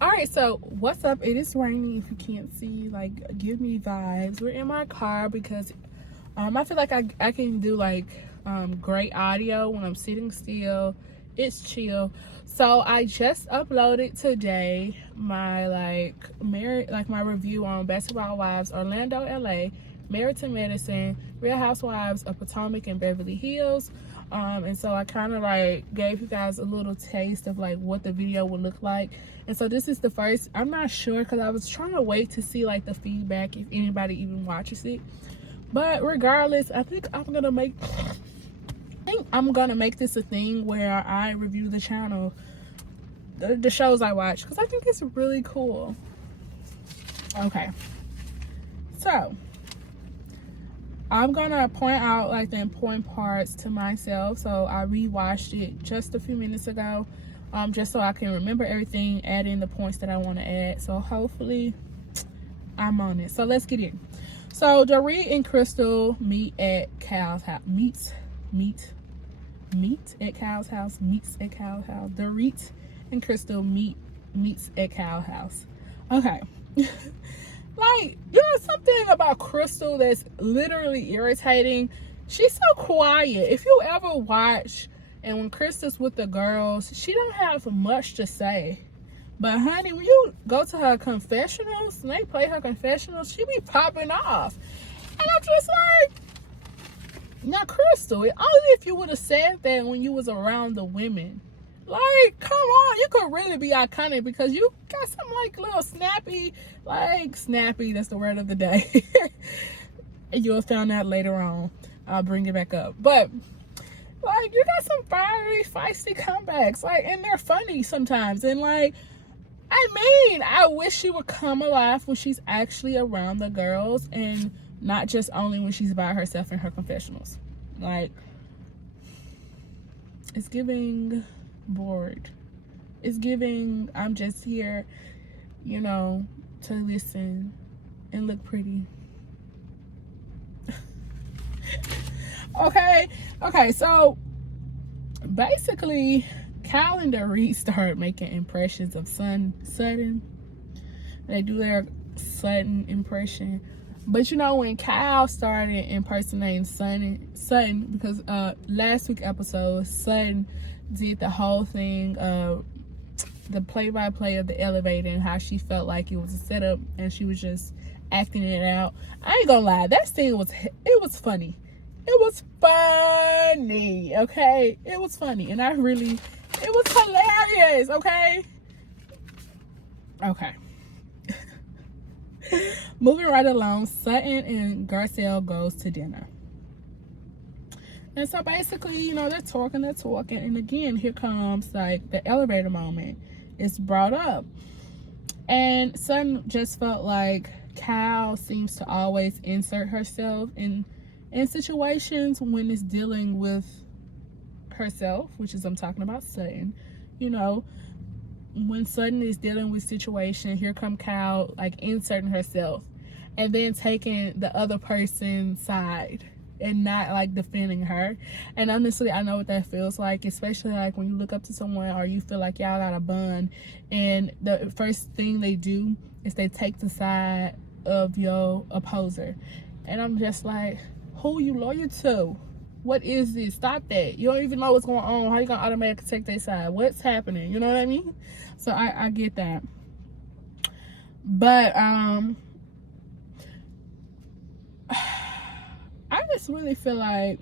All right, so what's up? It is raining. If you can't see, like, give me vibes. We're in my car because I feel like I can do like great audio when I'm sitting still. It's chill. So I just uploaded today my my review on Basketball Wives Orlando, LA, Married to Medicine, Real Housewives of Potomac and Beverly Hills. And so I kind of like gave you guys a little taste of like what the video would look like. And so this is the first. I'm not sure because I was trying to wait to see like the feedback if anybody even watches it. But regardless, I think I'm gonna make this a thing where I review the channel, the shows I watch, because I think it's really cool. Okay, so I'm gonna point out like the important parts to myself. So I rewatched it just a few minutes ago, just so I can remember everything, add in the points that I want to add. So hopefully I'm on it. So let's get in. So Dorit and Crystal meet at Cal's house. Meet at Cal's house. Meets at Cal's house. Dorit and Crystal meets at Cal's house. Okay. Like, you know something about Crystal that's literally irritating? She's so quiet. If you ever watch, and when Crystal's with the girls, she don't have much to say. But honey, when you go to her confessionals and they play her confessionals, she be popping off. And I'm just like, now Crystal, only if you would have said that when you was around the women. Like, come on, you could really be iconic because you got some like little snappy, that's the word of the day. And you'll find out later on. I'll bring it back up. But like, you got some fiery, feisty comebacks, like, and they're funny sometimes. And like, I wish she would come alive when she's actually around the girls and not just only when she's by herself in her confessionals. Like, it's giving bored. It's giving, I'm just here, to listen and look pretty. Okay, so basically Cal and Dorit start making impressions of Sutton. They do their Sutton impression. But when Cal started impersonating Sutton, because last week's episode, Sutton did the whole thing of the play-by-play of the elevator and how she felt like it was a setup and she was just acting it out. I ain't gonna lie, that scene was funny. It was funny, okay? It was funny, and it was hilarious, okay? Okay. Moving right along, Sutton and Garcelle goes to dinner. And so basically, they're talking. And again, here comes like the elevator moment. It's brought up. And Sutton just felt like Cal seems to always insert herself in situations when it's dealing with herself, which is I'm talking about Sutton. When Sutton is dealing with situation, here come Cal like inserting herself and then taking the other person's side and not like defending her. And honestly, I know what that feels like, especially like when you look up to someone or you feel like y'all got a bond and the first thing they do is they take the side of your opposer. And I'm just like, who you loyal to? What is this? Stop that. You don't even know what's going on. How you gonna automatically take their side? What's happening? You know what I mean? So I get that. But I just really feel like,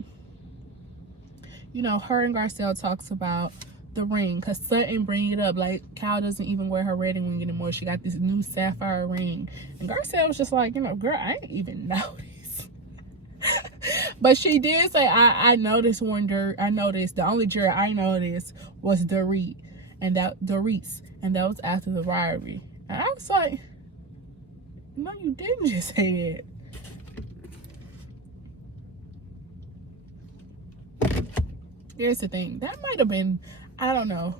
her and Garcelle talks about the ring, because Sutton bring it up like Cal doesn't even wear her wedding ring anymore. She got this new sapphire ring, and Garcelle was just like, girl, I ain't even noticed. But she did say, I noticed the only juror I noticed was Dorit, and that was after the rivalry. And I was like, no, you didn't just say it. Here's the thing. That might have been, I don't know,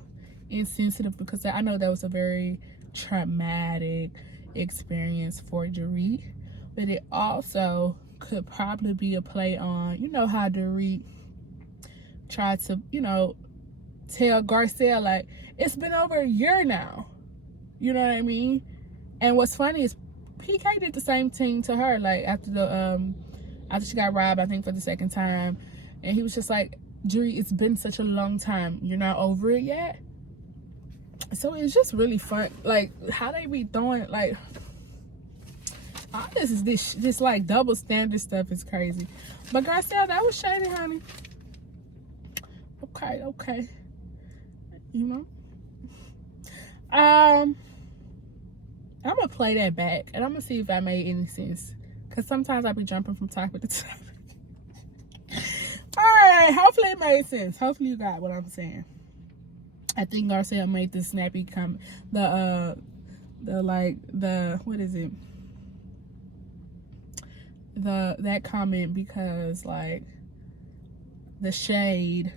insensitive, because I know that was a very traumatic experience for Dorit. But it also could probably be a play on, how Dorit tried to, tell Garcelle, like, it's been over a year now. You know what I mean? And what's funny is PK did the same thing to her, like after she got robbed, I think for the second time, and he was just like, Dree, it's been such a long time, you're not over it yet? So it's just really fun, like how they be throwing, like all this like double standard stuff is crazy. But Garcelle, that was shady, honey. Okay, you know. I'm gonna play that back and I'm gonna see if that made any sense, because sometimes I be jumping from topic to topic. All right, hopefully it made sense. Hopefully you got what I'm saying. I think Garcelle made the snappy comment, the what is it, that comment, because like the shade.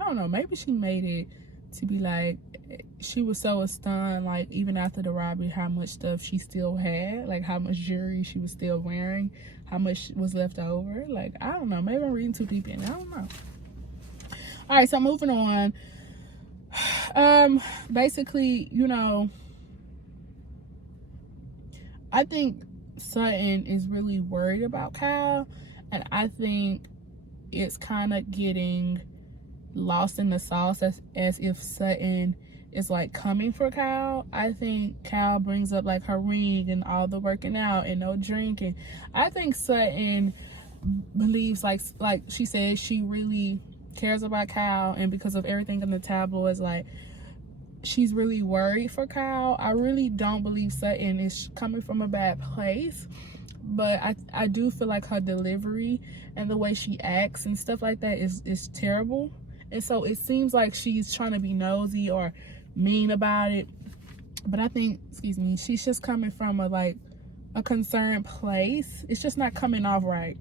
I don't know, maybe she made it to be like she was so stunned, like even after the robbery, how much stuff she still had, like how much jewelry she was still wearing, how much was left over. Like, I don't know, maybe I'm reading too deep in, I don't know. All right, so moving on. Basically, you know, I think Sutton is really worried about Kyle, and I think it's kind of getting lost in the sauce as if Sutton is like coming for Kyle. I think Kyle brings up like her ring and all the working out and no drinking. I think Sutton believes, like she said, she really cares about Kyle, and because of everything in the tabloids, like she's really worried for Kyle. I really don't believe Sutton is coming from a bad place, but I do feel like her delivery and the way she acts and stuff like that is terrible. And so it seems like she's trying to be nosy or mean about it. But I think, excuse me, she's just coming from a concerned place. It's just not coming off right.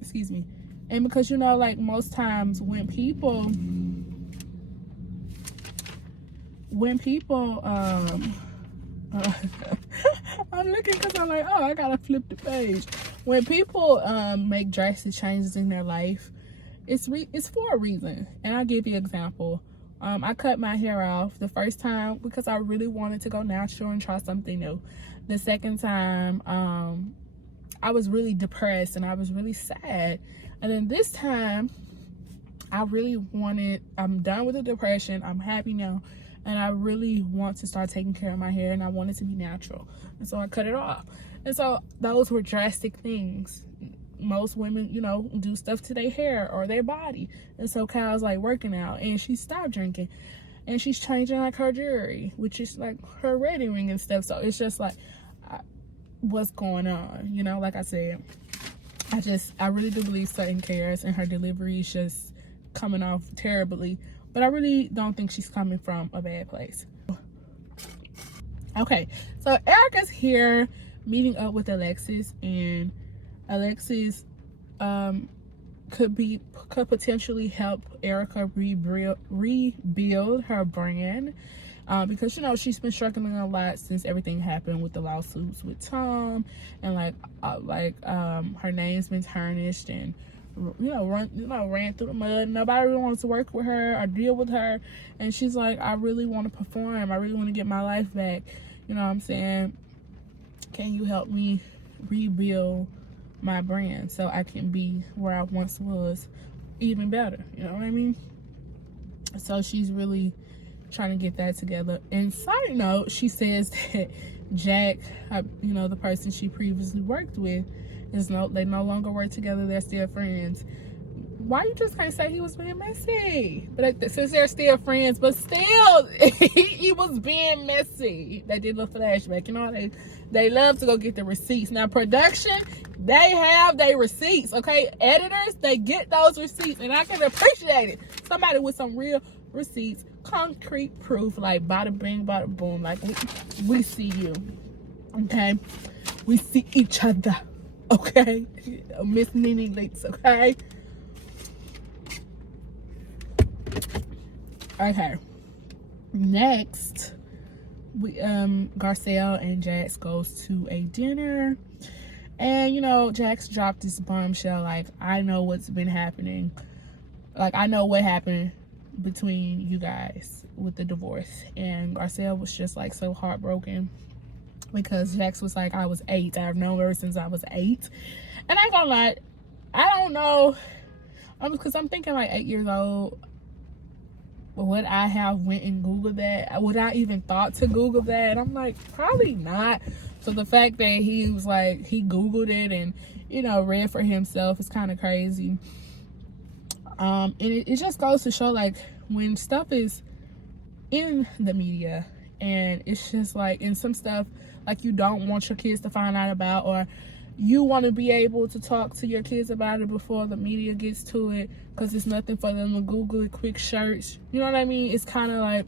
Excuse me. And because, you know, like most times when people I'm looking because I'm like, oh, I gotta flip the page. When people make drastic changes in their life, it's for a reason. And I'll give you an example. I cut my hair off the first time because I really wanted to go natural and try something new. The second time, I was really depressed and I was really sad. And then this time, I'm done with the depression. I'm happy now. And I really want to start taking care of my hair, and I want it to be natural. And so I cut it off. And so those were drastic things. Most women, you know, do stuff to their hair or their body. And so Kyle's like working out, and she stopped drinking, and she's changing like her jewelry, which is like her wedding ring and stuff. So it's just like, what's going on? You know, like I said, I really do believe Sutton cares, and her delivery is just coming off terribly. But I really don't think she's coming from a bad place. Okay, so Erica's here meeting up with Alexis, and Alexis could potentially help Erica rebuild her brand, because, you know, she's been struggling a lot since everything happened with the lawsuits with Tom, and her name's been tarnished, and ran through the mud. Nobody really wants to work with her or deal with her, and she's like, I really want to perform. I really want to get my life back. You know what I'm saying? Can you help me rebuild my brand so I can be where I once was, even better? You know what I mean? So she's really trying to get that together. And side note, she says that Jack, the person she previously worked with, they no longer work together. They're still friends. Why you just can't say he was being messy? But since they're still friends, but still, he was being messy. They did a little flashback. You know, they love to go get the receipts. Now, production, they have their receipts, okay? Editors, they get those receipts, and I can appreciate it. Somebody with some real receipts, concrete proof, like bada bing, bada boom. Like, we see you, okay? We see each other. Okay, Miss Nene Leaks, okay? Okay. Next, Garcelle and Jax goes to a dinner, and Jax dropped this bombshell, like, I know what's been happening. Like, I know what happened between you guys with the divorce. And Garcelle was just like so heartbroken because Jax was like, I was 8. I've known her since I was 8. And I ain't gonna lie, I don't know, because I'm thinking like 8 years old, would I have went and Googled that? Would I even thought to Google that? And I'm like, probably not. So the fact that he was like, he Googled it and, you know, read for himself is kind of crazy. And it just goes to show, like, when stuff is in the media and it's just like, in some stuff, like, you don't want your kids to find out about, or you want to be able to talk to your kids about it before the media gets to it, because it's nothing for them to Google it, quick search. You know what I mean? It's kind of like,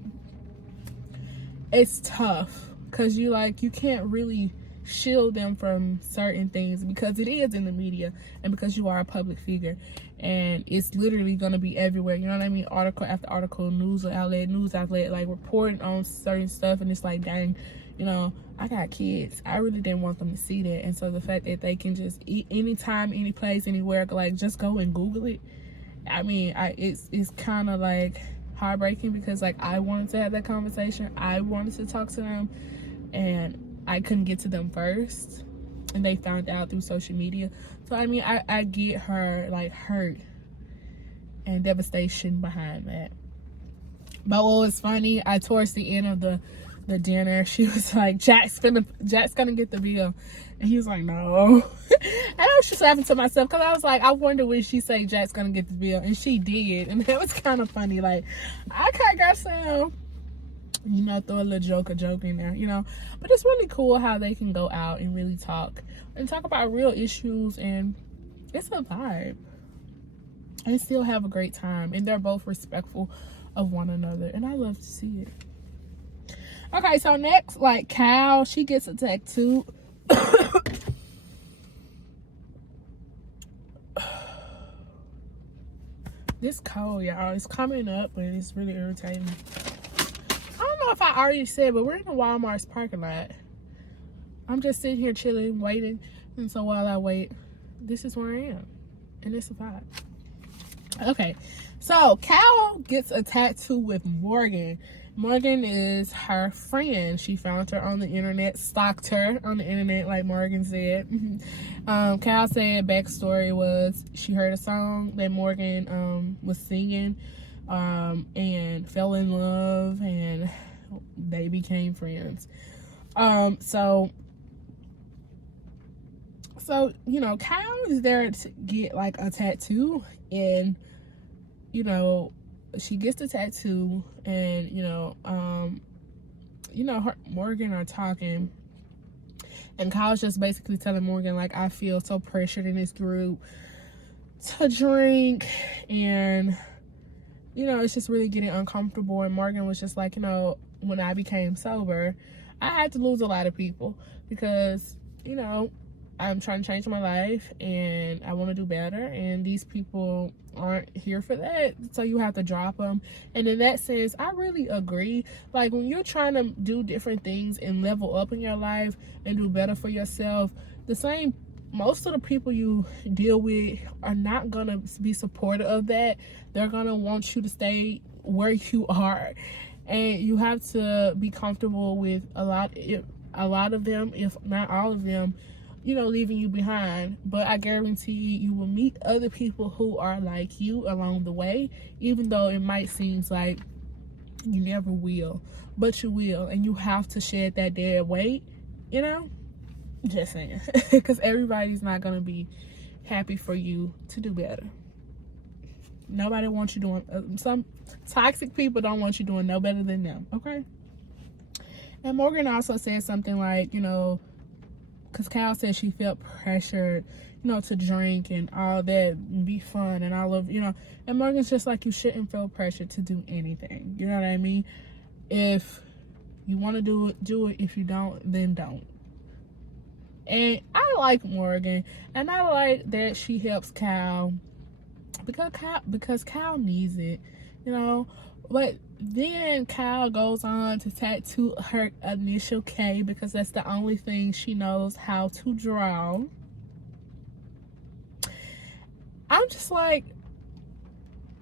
it's tough, because you can't really shield them from certain things because it is in the media and because you are a public figure, and it's literally going to be everywhere. You know what I mean? Article after article, news outlet, like, reporting on certain stuff, and it's like, dang, you know, I got kids. I really didn't want them to see that. And so the fact that they can just eat anytime, any place, anywhere, like, just go and Google it. I mean, it's kind of like heartbreaking, because like, I wanted to have that conversation. I wanted to talk to them, and I couldn't get to them first, and they found out through social media. So I mean, I get her, like, hurt and devastation behind that. But what was funny, towards the end of the dinner, she was like, Jack's gonna get the bill, and he was like, no. And I was just laughing to myself, because I was like, I wonder when she say Jack's gonna get the bill, and she did, and that was kind of funny. Like, I kind of got some, you know, throw a little joke in there, you know. But it's really cool how they can go out and really talk about real issues, and it's a vibe, and still have a great time, and they're both respectful of one another, and I love to see it. Okay, so next, like, Cal, she gets a tattoo. This cold, y'all, it's coming up, and it's really irritating. I don't know if I already said, but we're in the Walmart's parking lot. I'm just sitting here chilling, waiting, and so while I wait, this is where I am, and it's a vibe. Okay, so Cal gets a tattoo with Morgan. Morgan is her friend. She found her on the internet, stalked her on the internet, like Morgan said. Cal said backstory was she heard a song that Morgan was singing, and fell in love, and they became friends. So you know, Kyle is there to get like a tattoo, and you know, she gets the tattoo, and you know, her Morgan are talking, and Kyle's just basically telling Morgan, like, I feel so pressured in this group to drink, and you know, it's just really getting uncomfortable. And Morgan was just like, you know, when I became sober, I had to lose a lot of people, because you know, I'm trying to change my life, and I want to do better, and these people aren't here for that, so you have to drop them. And in that sense, I really agree. Like, when you're trying to do different things and level up in your life and do better for yourself, most of the people you deal with are not gonna be supportive of that. They're gonna want you to stay where you are, and you have to be comfortable with a lot of them, if not all of them, you know, leaving you behind. But I guarantee you will meet other people who are like you along the way, even though it might seem like you never will, but you will. And you have to shed that dead weight, you know. Just saying. Because everybody's not gonna be happy for you to do better. Nobody wants you doing some toxic people don't want you doing no better than them, okay? And Morgan also said something like, you know, because Cal said she felt pressured, you know, to drink and all that and be fun and all of, you know. And Morgan's just like, you shouldn't feel pressured to do anything. You know what I mean? If you want to do it, do it. If you don't, then don't. And I like Morgan, and I like that she helps Cal because Cal needs it, you know. But then Cal goes on to tattoo her initial K, because that's the only thing she knows how to draw. I'm just like,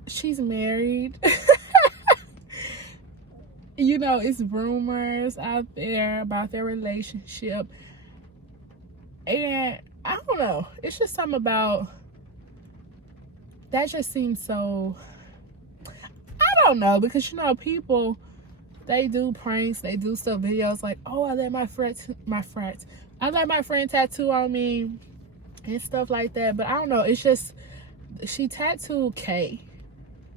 she's married. you know, it's rumors out there about their relationship. And I don't know. It's just something about that just seems so, I don't know, because you know, people, they do pranks, they do stuff, videos like, oh, I let I let my friend tattoo on me and stuff like that. But I don't know, it's just, she tattooed K,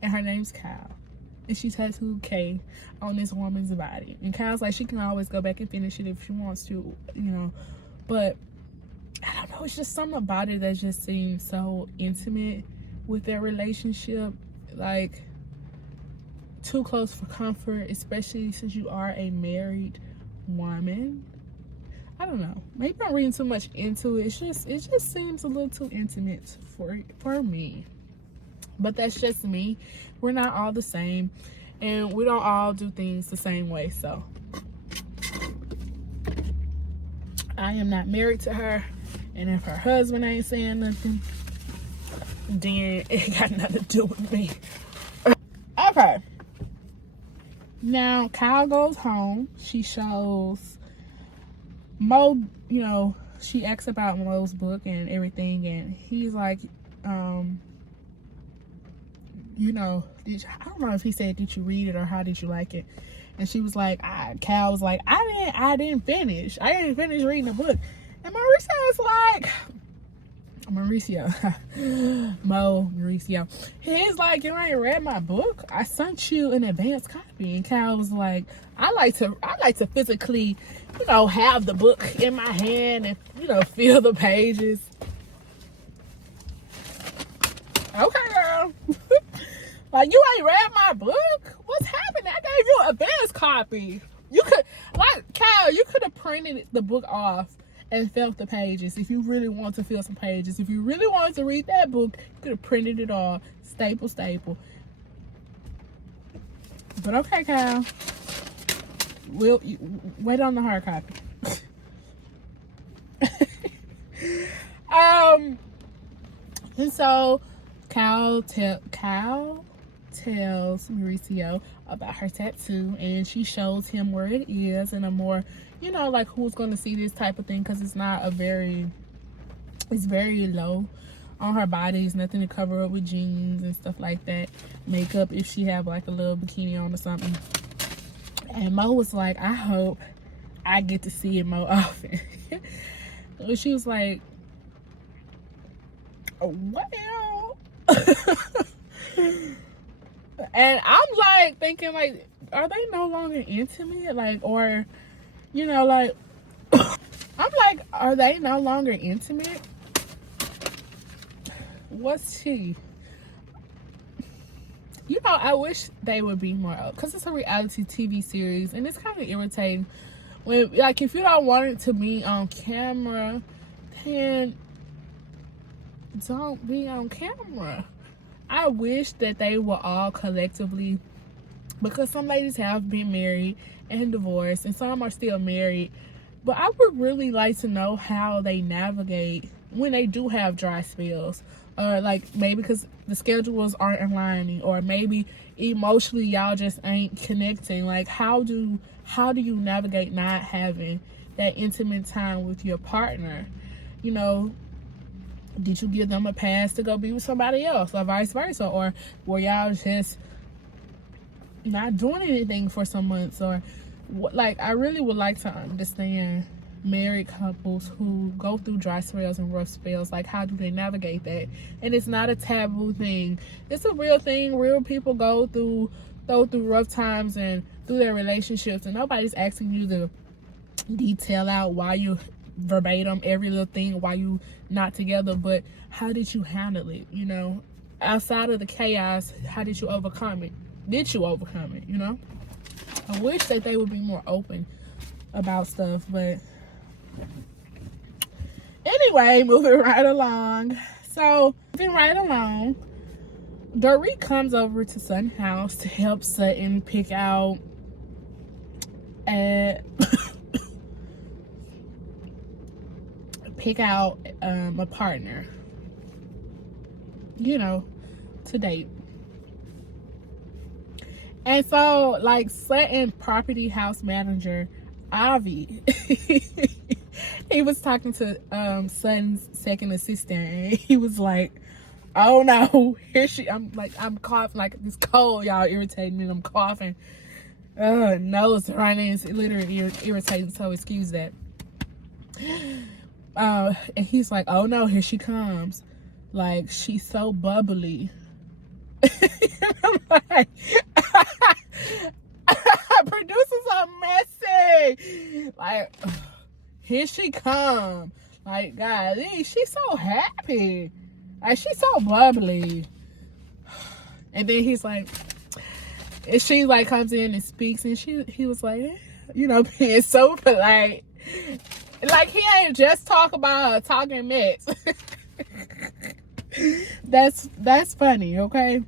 and her name's Kyle, and she tattooed K on this woman's body. And Kyle's like, she can always go back and finish it if she wants to, you know. But I don't know, it's just something about it that just seems so intimate with their relationship, like too close for comfort, especially since you are a married woman. I don't know, maybe I'm reading too much into it. It just seems a little too intimate for me. But that's just me. We're not all the same, and we don't all do things the same way. So I am not married to her, and if her husband ain't saying nothing, then it got nothing to do with me. Okay. Now Kyle goes home. She shows Mo, you know, she asks about Mo's book and everything, and he's like, you know, I don't know if he said, did you read it or how did you like it? And she was like, Cal was like, I didn't finish reading the book. And Mauricio, he's like, you ain't read my book? I sent you an advance copy. And Cal was like, I like to physically, you know, have the book in my hand and, you know, feel the pages. Okay, girl. Like, you ain't read my book? What's happening? I gave you an advance copy. You could, like, Cal, you could have printed the book off and felt the pages. If you really want to feel some pages, if you really wanted to read that book, you could have printed it off, staple. But okay, Cal, we'll wait on the hard copy. And so Kyle tells Mauricio about her tattoo, and she shows him where it is in a more, you know, like, who's going to see this type of thing, because it's very low on her body. It's nothing to cover up with jeans and stuff like that, makeup if she have like a little bikini on or something. And Mo was like, I hope I get to see it more often. She was like, well. And I'm like thinking, like, are they no longer intimate? Like, or, you know, like, I'm like, are they no longer intimate? What's she? You know, I wish they would be more, because it's a reality TV series, and it's kind of irritating when, like, if you don't want it to be on camera, then don't be on camera. I wish that they were all collectively, because some ladies have been married and divorced, and some are still married, but I would really like to know how they navigate when they do have dry spells, or like maybe because the schedules aren't aligning, or maybe emotionally y'all just ain't connecting. Like, how do you navigate not having that intimate time with your partner? You know, did you give them a pass to go be with somebody else, or vice versa? Or were y'all just not doing anything for some months? Or what? Like, I really would like to understand married couples who go through dry spells and rough spells. Like, how do they navigate that? And it's not a taboo thing. It's a real thing. Real people go through rough times and through their relationships, and nobody's asking you to detail out why you verbatim every little thing while you not together, but how did you handle it? You know, outside of the chaos, how did you overcome it? Did you overcome it? You know, I wish that they would be more open about stuff. But anyway, moving right along. Dorit comes over to Sutton's house to help Sutton pick out a partner, you know, to date. And so, like, Sutton property house manager, Avi, he was talking to Sutton's second assistant, and he was like, oh no, here she, I'm coughing, like, this cold, y'all, irritating me, and I'm coughing. Nose running, it's literally irritating, so excuse that. And he's like, oh no, here she comes. Like, she's so bubbly. I'm like, producers are messy. Like, here she come. Like, golly, she's so happy. Like, she's so bubbly. And then he's like, and she like comes in and speaks, and he was like, you know, being so polite. Like, he ain't just talking mess. That's funny, okay?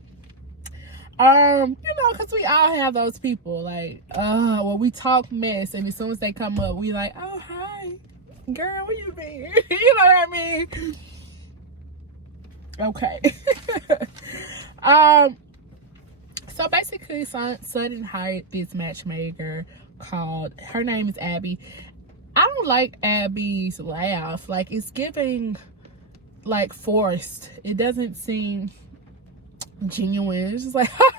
You know, because we all have those people, like, well, we talk mess, and as soon as they come up, we like, oh, hi, girl, where you been? You know what I mean? Okay. So basically, Sutton hired this matchmaker her name is Abby. I don't like Abby's laugh. Like, it's giving, like, forced. It doesn't seem genuine. It's just like, and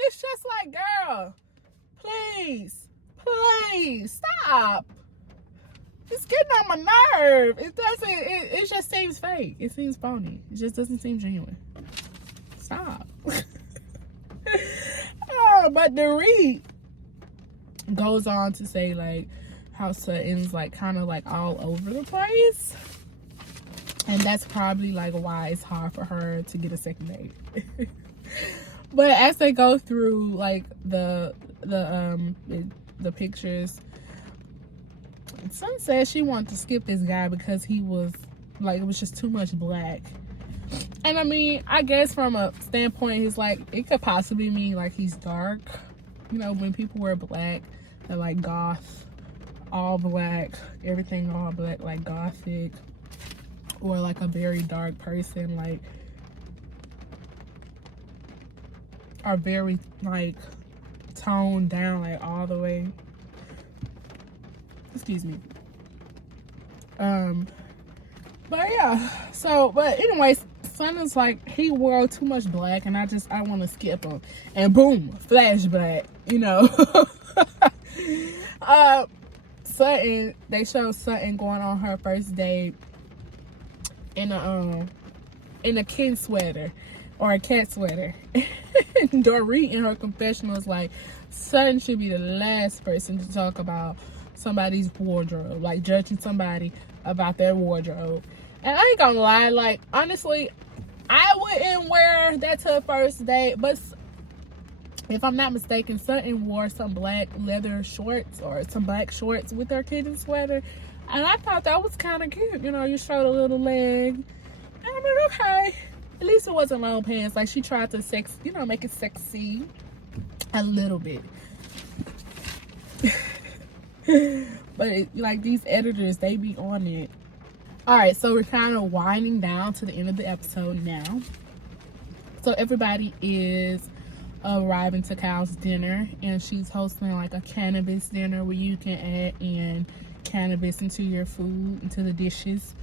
it's just like, girl, please stop. It's getting on my nerve. It just seems fake. It seems phony. It just doesn't seem genuine. Stop. But the read goes on to say, like, how Sutton's, like, kind of, like, all over the place. And that's probably, like, why it's hard for her to get a second date. But as they go through, like, the pictures, Sun said she wanted to skip this guy because he was, like, it was just too much black. And I mean, I guess from a standpoint, he's like, it could possibly mean, like, he's dark. You know, when people wear black, they're like goth, all black, everything all black, like gothic, or like a very dark person, like, are very, like, toned down, like, all the way. Excuse me. But yeah, so, but anyways, Son is like, he wore too much black, and I want to skip him. And boom, flashback, you know. Sutton, they show Sutton going on her first date in a kid sweater, or a cat sweater. Dorit in her confessional is like, Sutton should be the last person to talk about somebody's wardrobe, like judging somebody about their wardrobe. And I ain't gonna lie, like, honestly, I wouldn't wear that to a first date, but if I'm not mistaken, Sutton wore some black leather shorts or some black shorts with her kitten sweater, and I thought that was kind of cute. You know, you showed a little leg, and I'm like, okay, at least it wasn't long pants. Like, she tried to make it sexy a little bit. But like, these editors, they be on it. All right, so we're kind of winding down to the end of the episode now. So everybody is arriving to Cal's dinner, and she's hosting like a cannabis dinner where you can add in cannabis into your food, into the dishes,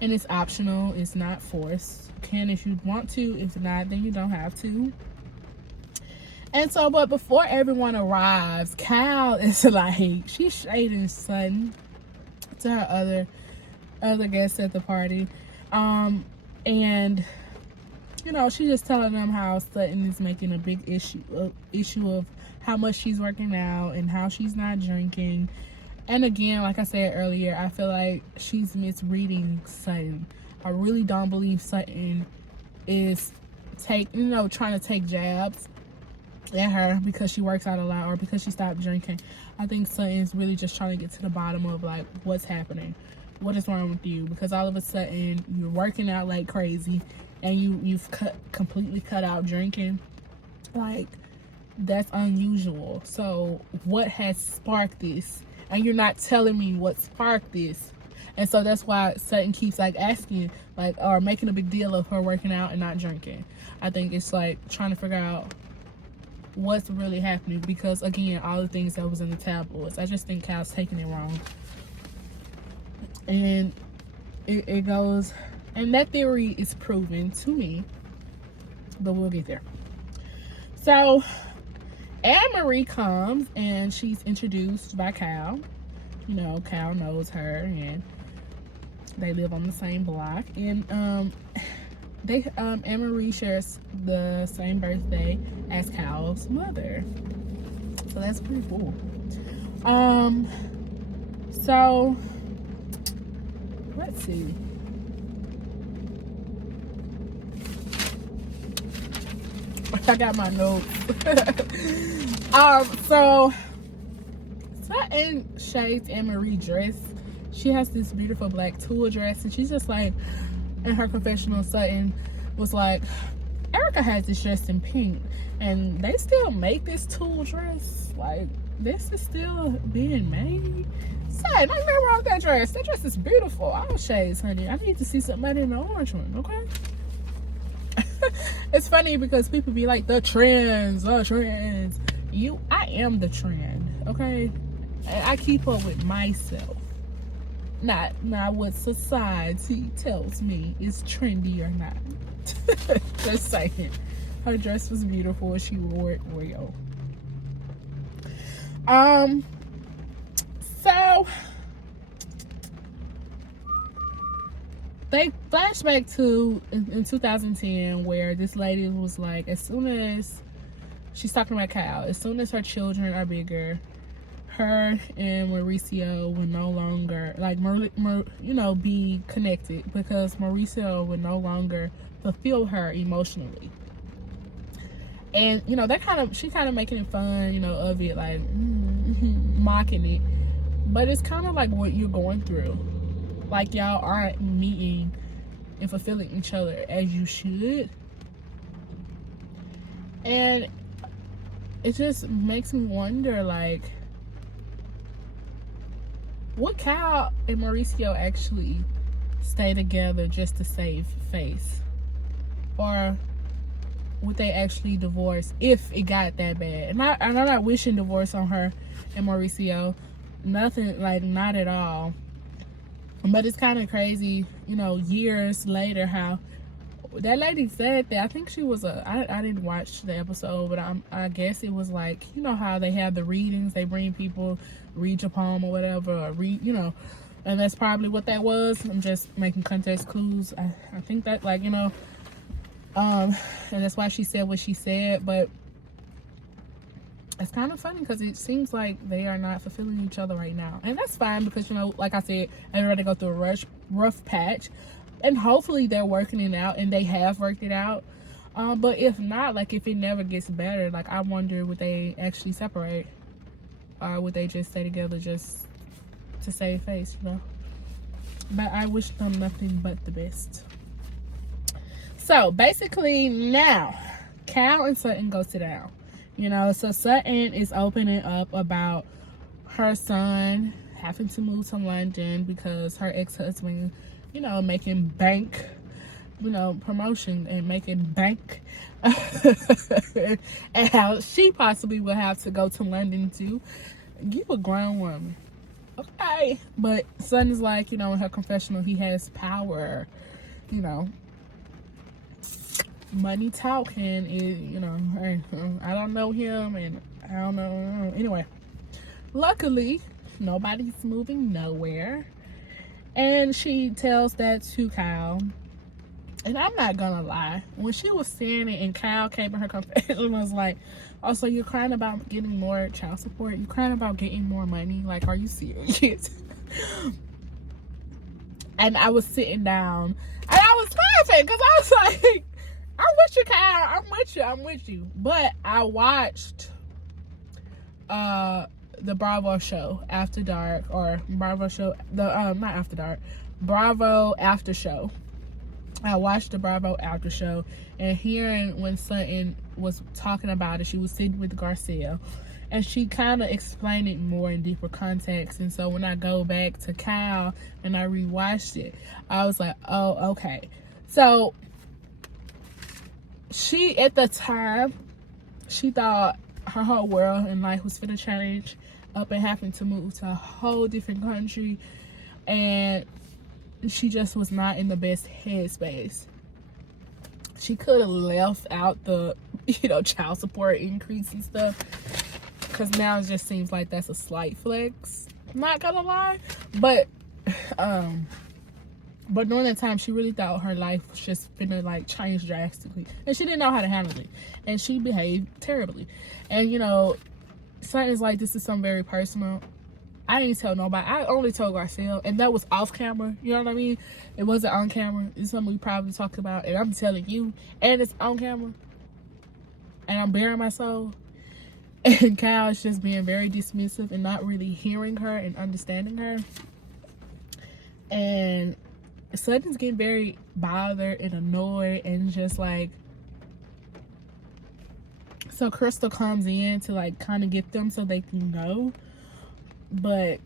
and it's optional. It's not forced. You can if you want to. If not, then you don't have to. And so, but before everyone arrives, Cal is like, she's shading Sutton to her other guests at the party, and you know, she's just telling them how Sutton is making a big issue of how much she's working out and how she's not drinking. And again, like I said earlier, I feel like she's misreading Sutton. I really don't believe Sutton is trying to take jabs at her because she works out a lot or because she stopped drinking. I think Sutton's really just trying to get to the bottom of, like, what's happening. What is wrong with you? Because all of a sudden you're working out like crazy and you've completely cut out drinking. Like, that's unusual. So what has sparked this? And you're not telling me what sparked this. And so that's why Sutton keeps like asking, like, or making a big deal of her working out and not drinking. I think it's like trying to figure out what's really happening, because again, all the things that was in the tabloids, I just think Cal's taking it wrong. And it goes, and that theory is proven to me, but we'll get there. So Anne-Marie comes and she's introduced by Cal. You know, Cal knows her and they live on the same block. And Anne-Marie shares the same birthday as Cal's mother. So that's pretty cool. So let's see. I got my notes. So Sutton shades Anne-Marie dress. She has this beautiful black tulle dress, and she's just like, in her confessional, Sutton was like, Erica has this dress in pink, and they still make this tulle dress. Like, this is still being made. Sutton, nothing wrong with that dress. That dress is beautiful. All shades, honey. I need to see somebody in the orange one, okay? It's funny because people be like, the trends. I am the trend, okay? And I keep up with myself, not what society tells me is trendy or not. Just saying. Her dress was beautiful. She wore it well. So they flashback to in 2010, where this lady was like, as soon as she's talking about Kyle, as soon as her children are bigger, her and Mauricio will no longer be connected, because Mauricio will no longer fulfill her emotionally. And she kind of making it fun, of it, like mocking it. But it's kind of like what you're going through. Like, y'all aren't meeting and fulfilling each other as you should. And it just makes me wonder, like, would Kyle and Mauricio actually stay together just to save face? Or would they actually divorce if it got that bad? And I'm not wishing divorce on her and Mauricio. Nothing, like, not at all. But it's kind of crazy, years later, how that lady said that. I think she was I didn't watch the episode, but I guess it was like, how they have the readings. They bring people, read your poem or whatever, or read, and that's probably what that was. I'm just making context clues. I think that, like, and that's why she said what she said. But it's kind of funny because it seems like they are not fulfilling each other right now. And that's fine because, like I said, everybody go through a rough patch. And hopefully they're working it out, and they have worked it out. But if not, like, if it never gets better, like, I wonder, would they actually separate? Or would they just stay together just to save face, But I wish them nothing but the best. So, basically, now, Cal and Sutton go sit down. So Sutton is opening up about her son having to move to London because her ex-husband, making bank, promotion and making bank. And how she possibly will have to go to London too. You a grown woman. Okay. But Sutton is like, in her confessional, he has power, money talking is, I don't know him, and I don't know. Anyway, luckily, nobody's moving nowhere. And she tells that to Kyle. And I'm not gonna lie, when she was saying it and Kyle came in her confession and was like, oh, so you're crying about getting more child support? You're crying about getting more money? Like, are you serious? And I was sitting down and I was laughing because I was like, I'm with you, Kyle. I'm with you. But I watched the Bravo show After Dark, or Bravo show, not After Dark, Bravo After Show. I watched the Bravo After Show, and hearing when Sutton was talking about it, she was sitting with Garcia, And she kind of explained it more in deeper context. And so when I go back to Kyle and I rewatched it, I was like, oh, okay. So she, at the time, she thought her whole world and life was finna change up and having to move to a whole different country. And she just was not in the best headspace. She could have left out the, child support increase and stuff. Because now it just seems like that's a slight flex. Not gonna lie. But during that time, she really thought her life was just finna like change drastically. And she didn't know how to handle it. And she behaved terribly. And something's like, this is something very personal. I didn't tell nobody. I only told Garcelle. And that was off camera. You know what I mean? It wasn't on camera. It's something we probably talked about. And I'm telling you. And it's on camera. And I'm bearing my soul. And Kyle is just being very dismissive and not really hearing her and understanding her. And Sutton's getting very bothered and annoyed and just like... So Crystal comes in to like kind of get them so they can go. But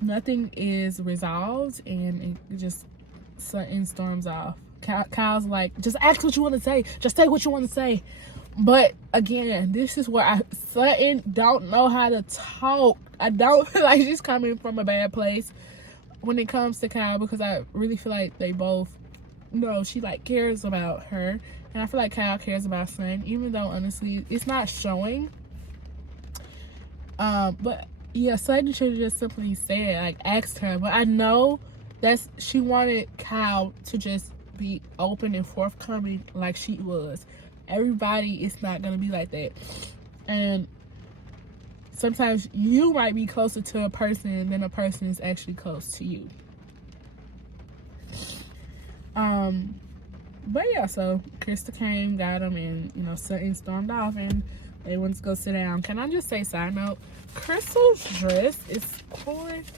nothing is resolved and it just Sutton storms off. Kyle's like, just ask what you want to say. Just say what you want to say. But again, this is where Sutton don't know how to talk. I don't feel like she's coming from a bad place when it comes to Kyle, because I really feel like they both she like cares about her, and I feel like Kyle cares about Sutton, even though honestly it's not showing. But yeah, Sutton should have just simply said, like, asked her. But I know she wanted Kyle to just be open and forthcoming like she was. Everybody is not gonna be like that, and sometimes you might be closer to a person than a person is actually close to you. But yeah, so Krista came, got him, and Sutton stormed off, and they went to go sit down. Can I just say, side note, Crystal's dress is gorgeous.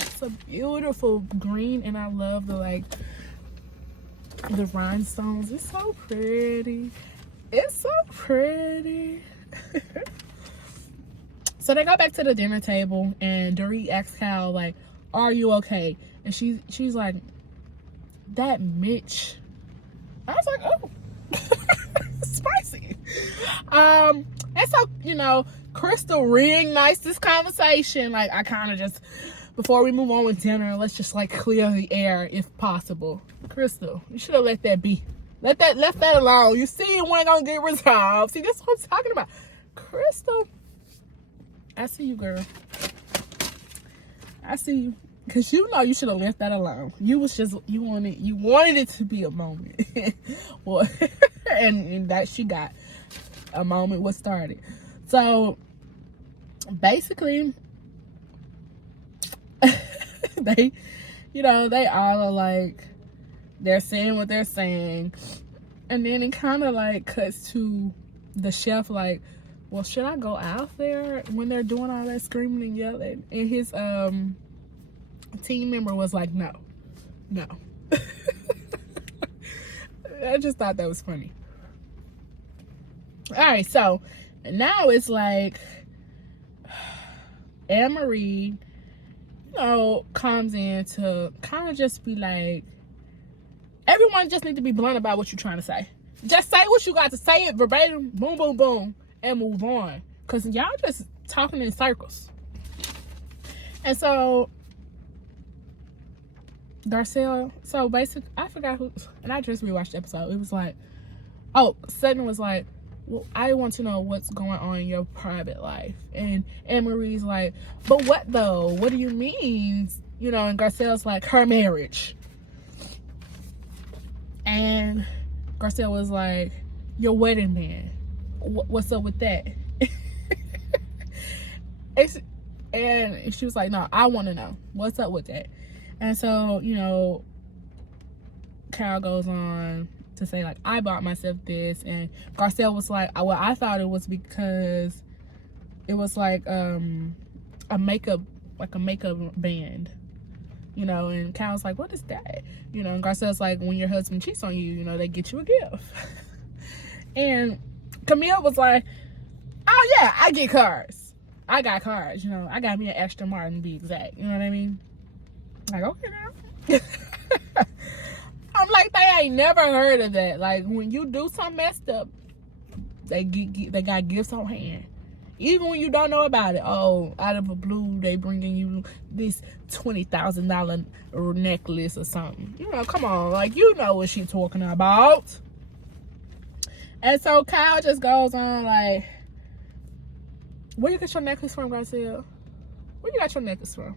It's a beautiful green, and I love the rhinestones. It's so pretty. It's so pretty. So they go back to the dinner table, and Dorit asks Kyle, like, are you okay? And she's like, that Mitch. I was like, oh, spicy. And so, Crystal reignites this conversation. Like, I kind of just, before we move on with dinner, let's just like clear the air if possible. Crystal, you should have let that be. Left that alone. You see it wasn't gonna get resolved. See, that's what I'm talking about. Crystal, I see you, girl. I see you. Cause you should have left that alone. You wanted it to be a moment. Well, and that she got. A moment was started. So basically they all are like, they're saying what they're saying, and then it kind of like cuts to the chef like, well, should I go out there when they're doing all that screaming and yelling? And his team member was like, no. I just thought that was funny. All right, so now it's like Anne-Marie, comes in to kind of just be like, everyone just need to be blunt about what you're trying to say. Just say what you got to say, it verbatim, boom, boom, boom, and move on. Because y'all just talking in circles. And so Garcelle, so basically, I forgot who, and I just rewatched the episode. It was like, Sutton was like, well, I want to know what's going on in your private life. And Anne-Marie's like, but what though? What do you mean? And Garcelle's like, her marriage. And Garcelle was like, your wedding band. What's up with that? And she was like, no, I want to know. What's up with that? And so, Kyle goes on to say, like, I bought myself this. And Garcelle was like, well, I thought it was because it was like a makeup band. And Kyle's like, what is that? And Garcelle's like, when your husband cheats on you, they get you a gift. And Camille was like, oh yeah, I get cars. I got cars, you know. I got me an Aston Martin to be exact. You know what I mean? Like, okay, girl. I'm like, they ain't never heard of that. Like, when you do something messed up, they got gifts on hand. Even when you don't know about it. Oh, out of the blue, they bringing you this $20,000 necklace or something. You know, come on. Like, you know what she's talking about. And so Kyle just goes on like, where you get your necklace from, Garcia? Where you got your necklace from?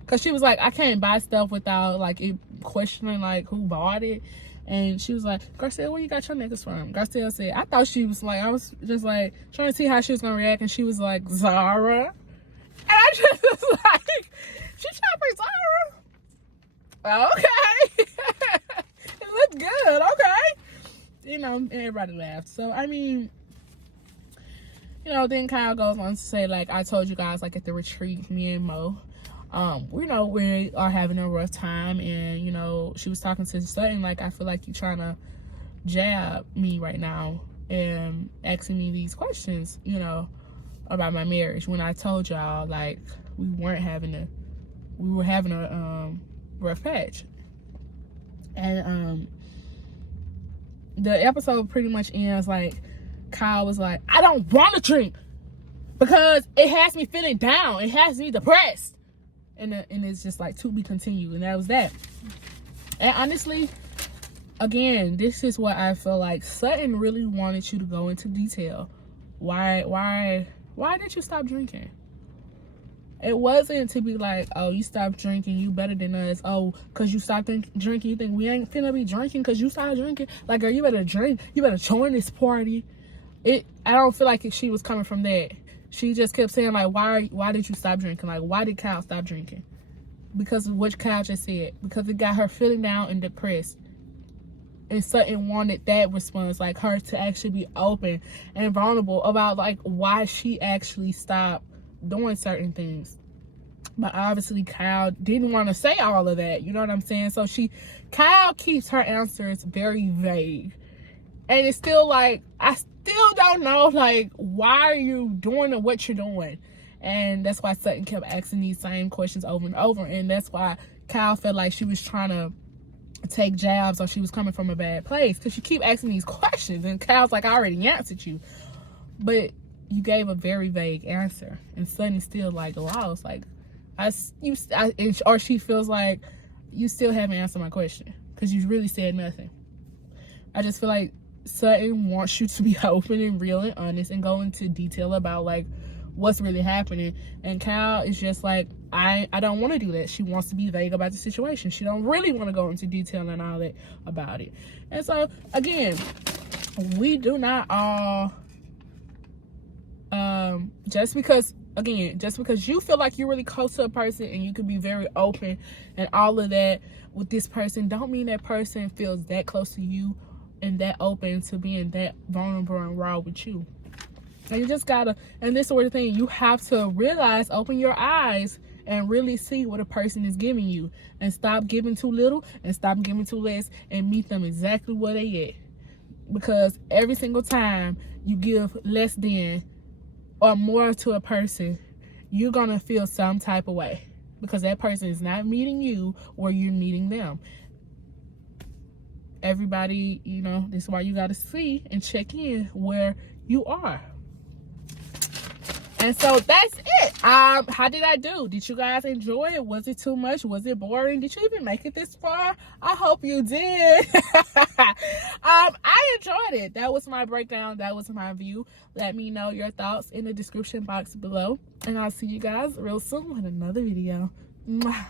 Because she was like, I can't buy stuff without like it questioning like who bought it. And she was like, Garcia, where you got your necklace from? Garcia said, I thought she was like, I was just like trying to see how she was gonna react, and she was like, Zara. And I just was like, she shopping Zara? Okay. It looked good, okay. You know, everybody laughed. So I mean, you know, then Kyle goes on to say, like, I told you guys, like, at the retreat, me and Mo, you know, we are having a rough time. And, you know, she was talking to Sutton, like, I feel like you're trying to jab me right now and asking me these questions, you know, about my marriage, when I told y'all, like, we were having a rough patch. And the episode pretty much ends like Kyle was like, I don't want to drink because it has me feeling down, it has me depressed, and it's just like, to be continued. And that was that. And honestly, again, this is what I feel like Sutton really wanted you to go into detail. Why did you stop drinking? It wasn't to be like, oh, you stopped drinking, you better than us. Oh, because you stopped drinking, you think we ain't finna be drinking because you stopped drinking? Like, girl, you better drink. You better join this party. I don't feel like she was coming from that. She just kept saying, like, why did you stop drinking? Like, why did Kyle stop drinking? Because of what Kyle just said. Because it got her feeling down and depressed. And Sutton wanted that response, like her to actually be open and vulnerable about, like, why she actually stopped doing certain things. But obviously Kyle didn't want to say all of that, you know what I'm saying? So Kyle keeps her answers very vague, and it's still like, I still don't know, like, why are you doing what you're doing? And that's why Sutton kept asking these same questions over and over, and that's why Kyle felt like she was trying to take jabs or she was coming from a bad place, because she keep asking these questions, and Kyle's like, I already answered you, but you gave a very vague answer. And Sutton's still like lost, like, or she feels like you still haven't answered my question because you really said nothing. I just feel like Sutton wants you to be open and real and honest and go into detail about, like, what's really happening. And Kyle is just like, I don't want to do that. She wants to be vague about the situation. She don't really want to go into detail and all that about it. And so again, we do not all just because you feel like you're really close to a person and you can be very open and all of that with this person, don't mean that person feels that close to you and that open to being that vulnerable and raw with you. And you just gotta, and this sort of thing, you have to realize, open your eyes and really see what a person is giving you, and stop giving too little and stop giving too less, and meet them exactly where they at. Because every single time you give less than or more to a person, you're gonna feel some type of way, because that person is not meeting you where you're meeting them. Everybody, you know, this is why you gotta see and check in where you are. And so that's it. How did I do? Did you guys enjoy it? Was it too much? Was it boring? Did you even make it this far? I hope you did. I enjoyed it. That was my breakdown. That was my view. Let me know your thoughts in the description box below. And I'll see you guys real soon with another video. Mwah.